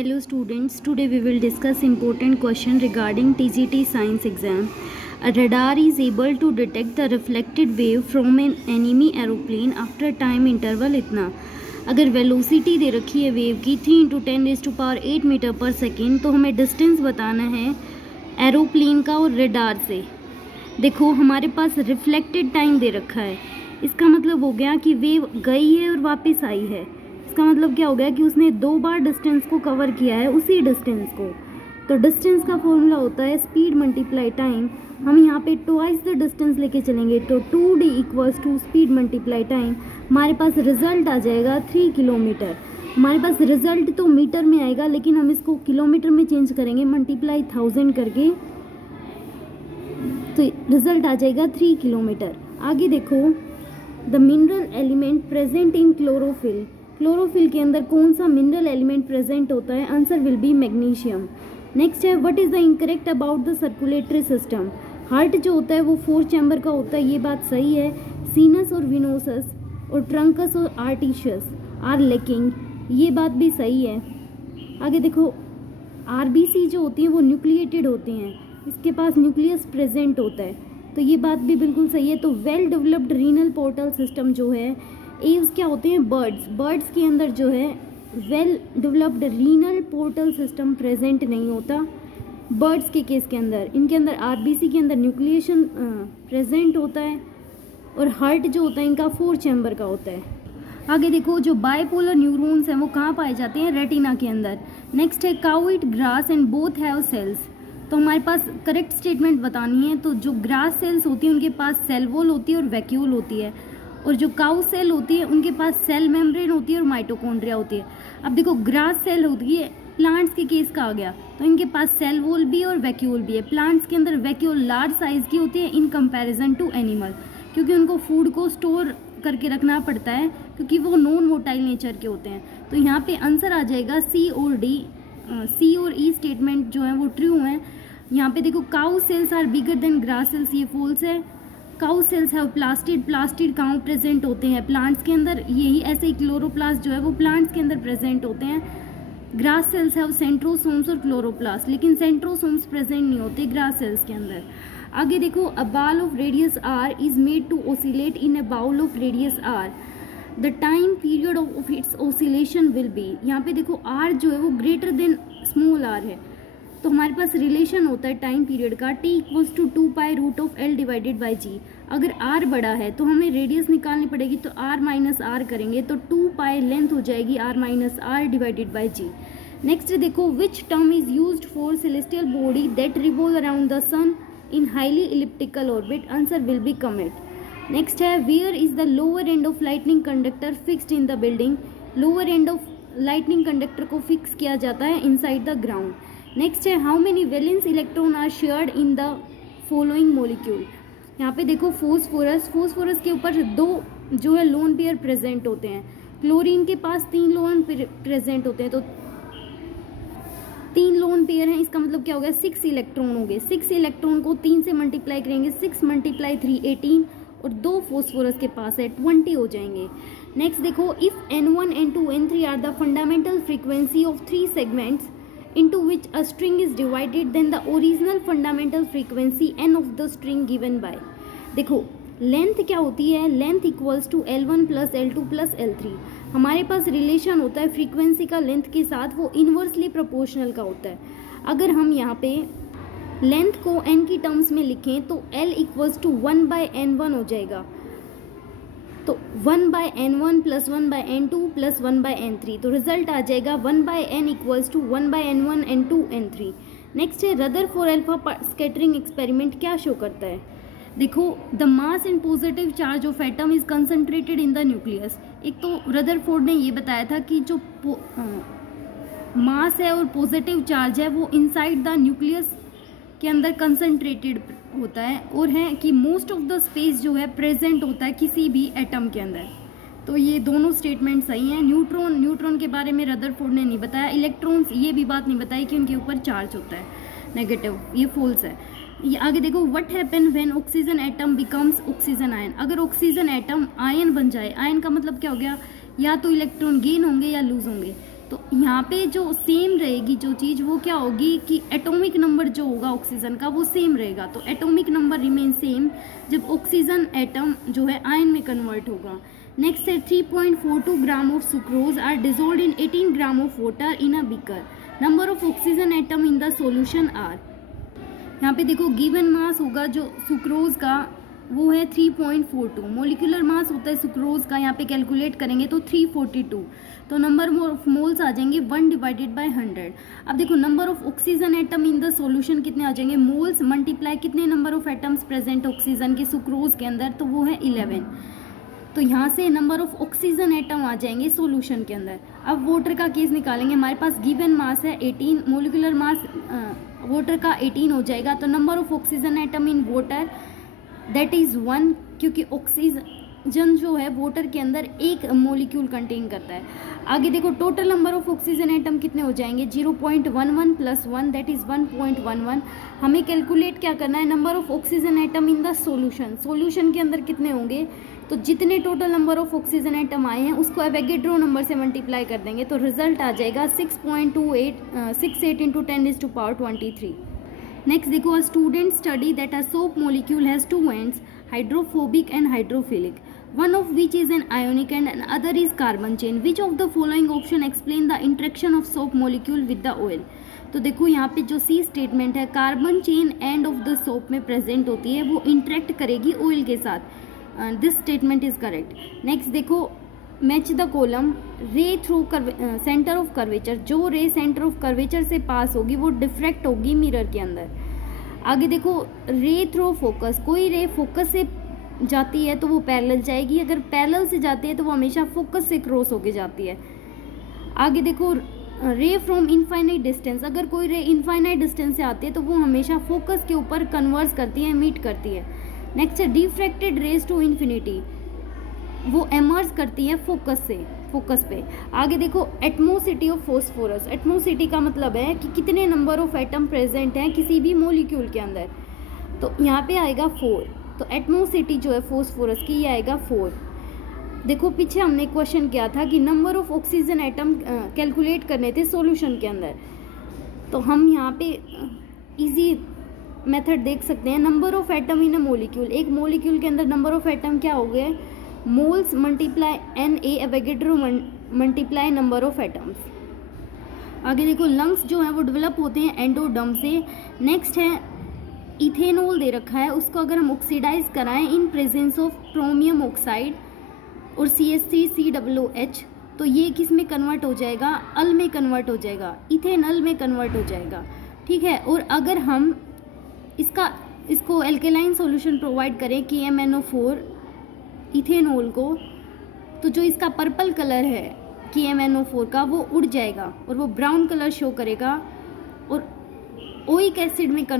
Hello students, today we will discuss important question regarding TGT science exam. A radar is able to detect the reflected wave from an enemy aeroplane after time interval इतना. अगर velocity दे रखी है wave की 3 × 10⁸ metre पर second, तो हमें distance बताना है एरोप्लेन का और रडार से. देखो हमारे पास रिफ्लेक्टेड टाइम दे रखा है, इसका मतलब हो गया कि वेव गई है और वापस आई है. इसका मतलब क्या हो गया कि उसने 2 बार डिस्टेंस को कवर किया है, उसी डिस्टेंस को. तो डिस्टेंस का फॉर्मूला होता है स्पीड मल्टीप्लाई टाइम. हम यहाँ पे ट्वाइस द डिस्टेंस लेके चलेंगे तो 2d = स्पीड मल्टीप्लाई टाइम. हमारे पास रिजल्ट आ जाएगा 3 किलोमीटर. हमारे पास रिजल्ट तो मीटर में आएगा, लेकिन हम इसको किलोमीटर में चेंज करेंगे मल्टीप्लाई 1000 करके, तो रिजल्ट आ जाएगा 3 किलोमीटर. आगे देखो, the mineral element present in chlorophyll. Chlorophyll के अंदर कौन सा मिनरल एलिमेंट प्रेजेंट होता है? Answer will be magnesium. Next है, what is the incorrect about the circulatory system. Heart जो होता है वो 4 चैम्बर का होता है, ये बात सही है. सीनस और विनोसस और ट्रंकस और आर्टिशियस आर लेकिंग, ये बात भी सही है. आगे देखो, आरबीसी जो होती हैं वो न्यूक्लिएटेड होती हैं, इसके पास न्यूक्लियस प्रेजेंट होता है, तो ये बात भी बिल्कुल सही है. तो well developed renal portal system जो है, एव्स क्या होते हैं? बर्ड्स के अंदर जो है well developed renal portal system present नहीं होता. बर्ड्स के केस के अंदर, इनके अंदर आरबीसी के अंदर न्यूक्लिएशन प्रेजेंट होता है, और हार्ट जो होता है इनका 4 चैम्बर का होता है. आगे देखो, जो बायपोलर न्यूरॉन्स हैं वो कहाँ पाए जाते हैं? रेटिना के अंदर. नेक्स्ट है, cow eat grass and both have cells. तो हमारे पास करेक्ट स्टेटमेंट बतानी है. तो जो ग्रास सेल्स होती हैं उनके पास सेल वॉल होती है और वैक्यूल होती है, और जो काउ सेल होती है उनके पास सेल मेम्ब्रेन होती है और माइटोकॉन्ड्रिया होती है. अब देखो, ग्रास सेल होती है, प्लांट्स के केस का आ गया, तो इनके पास सेल वॉल भी और वैक्यूल भी है. प्लांट्स के अंदर वैक्यूल लार्ज साइज़ की होती है इन कंपैरिजन टू एनिमल, क्योंकि उनको फूड को स्टोर करके रखना पड़ता है, क्योंकि वो नॉन मोटाइल नेचर के होते हैं. तो यहाँ पे आंसर आ जाएगा सी और डी. सी और ई स्टेटमेंट जो है वो ट्रू हैं. यहाँ पे देखो, cow cells are bigger than grass cells, ये फॉल्स है. Cow cells have plastid cow present होते हैं प्लांट्स के अंदर, यही ऐसे ही क्लोरोप्लास्ट जो है वो प्लांट्स के अंदर प्रेजेंट होते हैं. ग्रास सेल्स हैव सेंट्रोसोम्स और क्लोरोप्लास्ट, लेकिन सेंट्रोसोम्स प्रेजेंट नहीं होते ग्रास सेल्स के अंदर. आगे देखो, a ball of radius R is made to oscillate in a bowl of radius R. The time period of its oscillation will be. यहाँ पे देखो, आर जो है वो ग्रेटर देन स्मॉल आर है, तो हमारे पास रिलेशन होता है टाइम पीरियड का, t = 2π√L/g. अगर r बड़ा है तो हमें रेडियस निकालनी पड़ेगी, तो r - r करेंगे तो 2π लेंथ हो जाएगी r - r/g. नेक्स्ट देखो, which term is used for celestial body that revolve around the sun in highly elliptical orbit. Answer will be comet. Next है, where is the lower end of lightning conductor fixed in the building. Lower end of lightning conductor को fix किया जाता है inside the ground. Next है, how many valence electron are shared in the following molecule. यहाँ पे देखो, phosphorus के ऊपर 2 जो है लोन पेयर प्रेजेंट होते हैं. क्लोरीन के पास 3 लोन प्रेजेंट होते हैं, तो 3 लोन पेयर हैं, इसका मतलब क्या हो गया? 6 इलेक्ट्रॉन हो गए. 6 इलेक्ट्रॉन को 3 से मल्टीप्लाई करेंगे, 6 × 3 18, और 2 फोस्फोरस के पास है 20 हो जाएंगे. नेक्स्ट देखो, if N1, N2, N3 are the fundamental frequency of 3 segments into which a string is divided, then the original fundamental frequency n of the string given by. देखो, लेंथ क्या होती है? Length = L1 + L2 + L3. हमारे पास relation होता है frequency का length के साथ, वो इन्वर्सली प्रोपोर्शनल का होता है. अगर हम यहाँ पे लेंथ को n की टर्म्स में लिखें तो L = 1/n1 हो जाएगा, तो 1/n1 + 1/n2 + 1/n3, तो रिजल्ट आ जाएगा 1/n = 1/n1 n2 n3. Next है, रदरफोर्ड अल्फा स्कैटरिंग एक्सपेरिमेंट क्या शो करता है? देखो, the mass and positive charge of atom is concentrated in the nucleus. एक तो रदरफोर्ड ने ये बताया था कि जो मास है और पॉजिटिव चार्ज है वो इनसाइड द न्यूक्लियस के अंदर कंसंट्रेटेड होता है, और है कि मोस्ट ऑफ द स्पेस जो है प्रेजेंट होता है किसी भी एटम के अंदर. तो ये दोनों स्टेटमेंट सही हैं. न्यूट्रॉन के बारे में रदरफोर्ड ने नहीं बताया. इलेक्ट्रॉन्स, ये भी बात नहीं बताई कि उनके ऊपर चार्ज होता है नेगेटिव, ये फॉल्स है. ये आगे देखो, what happen when oxygen atom becomes oxygen ion. अगर ऑक्सीजन एटम आयन बन जाए, आयन का मतलब क्या हो गया? या तो इलेक्ट्रॉन गेन होंगे या लूज होंगे. तो यहाँ पे जो सेम रहेगी जो चीज़ वो क्या होगी कि एटॉमिक नंबर जो होगा ऑक्सीजन का वो सेम रहेगा। तो एटॉमिक नंबर रिमेन सेम जब ऑक्सीजन एटम जो है आयन में कन्वर्ट होगा। नेक्स्ट है 3.42 gram of sucrose are dissolve in 18 gram of water in a beaker. Number of oxygen atom in the solution are. यहाँ पे देखो गिवन मास होगा जो सुक्रोज का वो है 3.42, मोलिकुलर मास होता है सुक्रोज का, यहाँ पे कैलकुलेट करेंगे तो 342। तो नंबर ऑफ मोल्स आ जाएंगे 1/100। अब देखो number of oxygen atom in the solution कितने आ जाएंगे, मोल्स मल्टीप्लाई कितने number of atoms present oxygen के सुक्रोज के अंदर, तो वो है 11। तो यहाँ से नंबर ऑफ ऑक्सीजन एटम आ जाएंगे सॉल्यूशन के अंदर। अब वाटर का केस निकालेंगे, हमारे पास गिवन मास है 18, मोलिकुलर मास वाटर का 18 हो जाएगा। तो number of oxygen atom in water that is 1, क्योंकि ऑक्सीजन जो है वाटर के अंदर एक मोलिक्यूल कंटेन करता है। आगे देखो total number of oxygen atom कितने हो जाएंगे, 0.11 + 1 दैट इज़ 1.11। हमें कैलकुलेट क्या करना है, number of oxygen atom in the solution. Solution के अंदर कितने होंगे, तो जितने total number of oxygen atom आए हैं उसको एवोगैड्रो नंबर से मल्टीप्लाई कर देंगे, तो रिजल्ट आ जाएगा 6.68 × 10⁻23। नेक्स्ट देखो, a student study that a soap molecule has 2 ends, hydrophobic and hydrophilic, one of which is an ionic and another is carbon chain. Which of the following option explain the interaction of soap molecule with the oil? तो देखो यहाँ पे जो सी statement है, carbon chain end of the soap में present होती है, वो इंटरेक्ट करेगी ऑयल के साथ। This statement is correct. Next देखो, मैच द कॉलम, रे थ्रू सेंटर ऑफ कर्वेचर, जो रे सेंटर ऑफ कर्वेचर से पास होगी वो डिफ्रैक्ट होगी मिरर के अंदर। आगे देखो, रे थ्रू फोकस, कोई रे फोकस से जाती है तो वो पैरेलल जाएगी, अगर पैरेलल से जाती है तो वो हमेशा फोकस से क्रॉस होके जाती है। आगे देखो, रे फ्रॉम इनफाइनाइट डिस्टेंस, अगर कोई रे इनफाइनाइट डिस्टेंस से आती है तो वो हमेशा फोकस के ऊपर कन्वर्स करती है, मीट करती है। नेक्स्ट है डिफ्रैक्टेड रेज टू इन्फिनिटी, वो एमर्ज करती है फोकस से, फोकस पे। आगे देखो, एटमोसिटी ऑफ फॉस्फोरस, एटमोसिटी का मतलब है कि कितने नंबर ऑफ एटम प्रेजेंट हैं किसी भी मॉलिक्यूल के अंदर, तो यहाँ पे आएगा 4। तो एटमोसिटी जो है फॉस्फोरस की ये आएगा 4। देखो पीछे हमने क्वेश्चन किया था कि number of oxygen atom calculate करने थे सॉल्यूशन के अंदर, तो हम यहाँ पे इजी मेथड देख सकते हैं। Number of atom in a molecule, एक मॉलिक्यूल के अंदर नंबर ऑफ एटम क्या हो गए, moles multiply Na Avogadro multiply number of atoms. आगे देखो, लंग्स जो है वो डेवलप होते हैं एंडोडर्म से। नेक्स्ट है इथेनॉल दे रखा है, उसको अगर हम ऑक्सीडाइज कराएं in presence of chromium oxide और CH3COOH, तो ये किस में कन्वर्ट हो जाएगा, अल में कन्वर्ट हो जाएगा, इथेनॉल में कन्वर्ट हो जाएगा, ठीक है। और अगर हम इसको एल्केलाइन सॉल्यूशन प्रोवाइड करें KMnO4 इथेनॉल को, तो जो इसका पर्पल कलर है KMnO4 का वो उड़ जाएगा और वो ब्राउन कलर शो करेगा और ओइक एसिड में कन्वर्ट